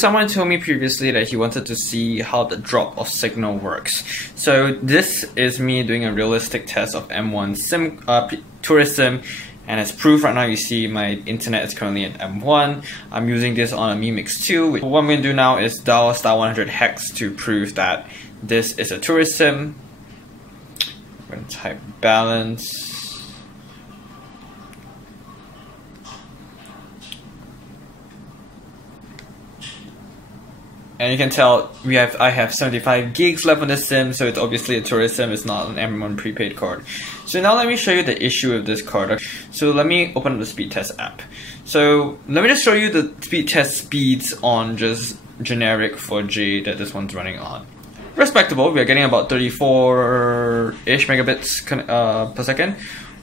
Someone told me previously that he wanted to see how the drop of signal works. So this is me doing a realistic test of M1 SIM, tourist SIM, and as proof right now you see my internet is currently at M1. I'm using this on a Mi Mix 2. What I'm going to do now is dial *100 hex to prove that this is a tourist SIM. I'm going to type balance. And you can tell I have 75 gigs left on this SIM, so it's obviously a tourist SIM, it's not an M1 prepaid card. So now let me show you the issue with this card. So let me open up the speed test app. So let me just show you the speed test speeds on just generic 4G that this one's running on. Respectable, we are getting about 34-ish megabits per second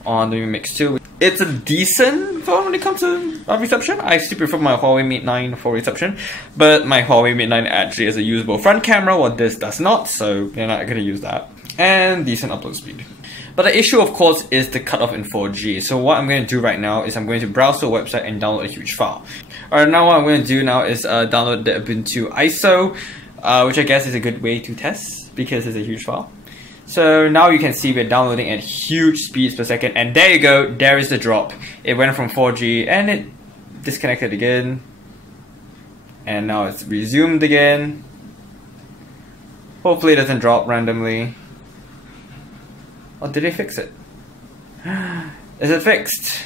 on the Mi Mix 2. It's a decent phone when it comes to reception. I still prefer my Huawei Mate 9 for reception, but my Huawei Mate 9 actually has a usable front camera, while this does not, so you're not going to use that. And decent upload speed. But the issue, of course, is the cutoff in 4G. So what I'm going to do right now is I'm going to browse to a website and download a huge file. Alright, now what I'm going to do now is download the Ubuntu ISO, which I guess is a good way to test because it's a huge file. So now you can see we're downloading at huge speeds per second, and there you go, there is the drop. It went from 4G and it disconnected again, and now it's resumed again. Hopefully it doesn't drop randomly. Oh, did they fix it? Is it fixed?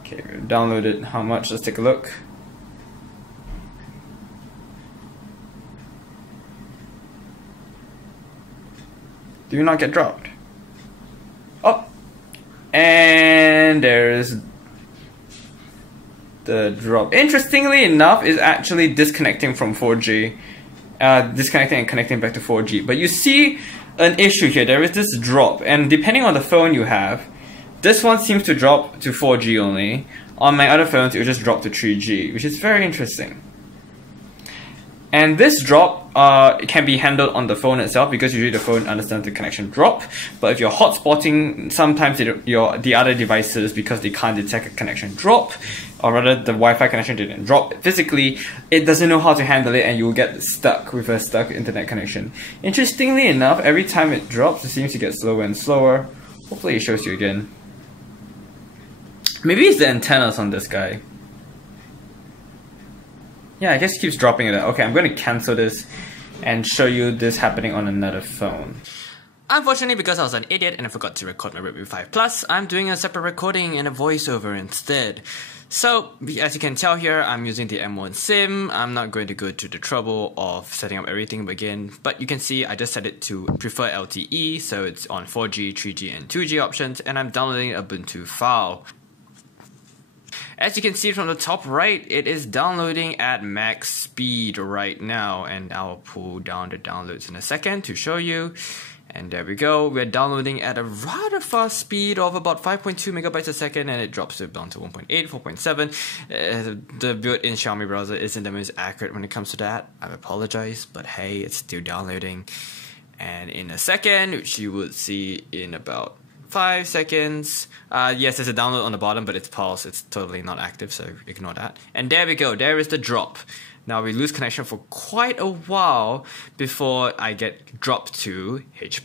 Okay, we downloaded how much? Let's take a look. Do not get dropped. Oh, and there's the drop. Interestingly enough, is actually disconnecting from 4G, disconnecting and connecting back to 4G. But you see an issue here. There is this drop, and depending on the phone you have, this one seems to drop to 4G only. On my other phones, it will just drop to 3G, which is very interesting. And this drop it can be handled on the phone itself because usually the phone understands the connection drop. But if you're hotspotting, sometimes the other devices, because they can't detect a connection drop, or rather the Wi-Fi connection didn't drop physically, it doesn't know how to handle it and you will get stuck with a stuck internet connection. Interestingly enough, every time it drops, it seems to get slower and slower. Hopefully it shows you again. Maybe it's the antennas on this guy. Yeah, I guess it keeps dropping it. Okay, I'm going to cancel this and show you this happening on another phone. Unfortunately, because I was an idiot and I forgot to record my Redmi 5 Plus, I'm doing a separate recording and a voiceover instead. So, as you can tell here, I'm using the M1 SIM. I'm not going to go to the trouble of setting up everything again, but you can see I just set it to prefer LTE, so it's on 4G, 3G, and 2G options, and I'm downloading an Ubuntu file. As you can see from the top right, it is downloading at max speed right now, and I'll pull down the downloads in a second to show you. And there we go, we're downloading at a rather fast speed of about 5.2 megabytes a second, and it drops down to 1.8, 4.7. The built-in Xiaomi browser isn't the most accurate when it comes to that. I apologize, but hey, it's still downloading. And in a second, which you would see in about 5 seconds. Yes, there's a download on the bottom, but it's paused. It's totally not active, so ignore that. And there we go. There is the drop. Now we lose connection for quite a while before I get dropped to H+.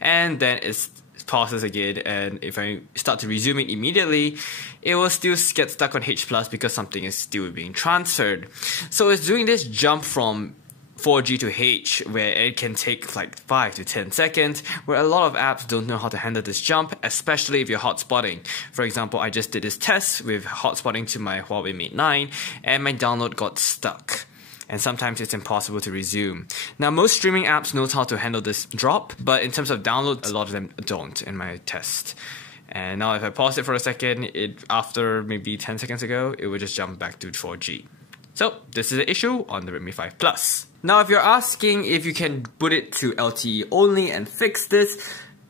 And then it pauses again, and if I start to resume it immediately, it will still get stuck on H+ because something is still being transferred. So it's doing this jump from 4G to H, where it can take like 5 to 10 seconds, where a lot of apps don't know how to handle this jump, especially if you're hotspotting. For example, I just did this test with hotspotting to my Huawei Mate 9, and my download got stuck. And sometimes it's impossible to resume. Now, most streaming apps knows how to handle this drop, but in terms of downloads, a lot of them don't in my test. And now if I pause it for a second, after maybe 10 seconds ago, it will just jump back to 4G. So this is an issue on the Redmi 5 Plus. Now if you're asking if you can put it to LTE only and fix this,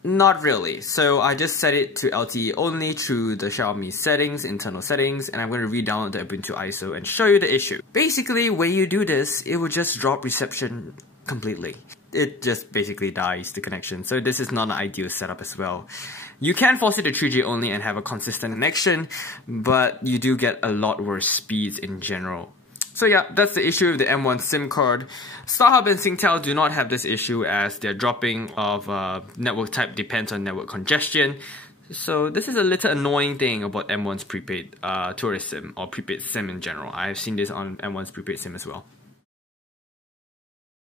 not really. So I just set it to LTE only through the Xiaomi settings, internal settings, and I'm going to re-download the Ubuntu ISO and show you the issue. Basically, when you do this, it will just drop reception completely. It just basically dies the connection. So this is not an ideal setup as well. You can force it to 3G only and have a consistent connection, but you do get a lot worse speeds in general. So yeah, that's the issue with the M1 SIM card. StarHub and Singtel do not have this issue, as their dropping of network type depends on network congestion. So this is a little annoying thing about M1's prepaid tourist SIM, or prepaid SIM in general. I've seen this on M1's prepaid SIM as well.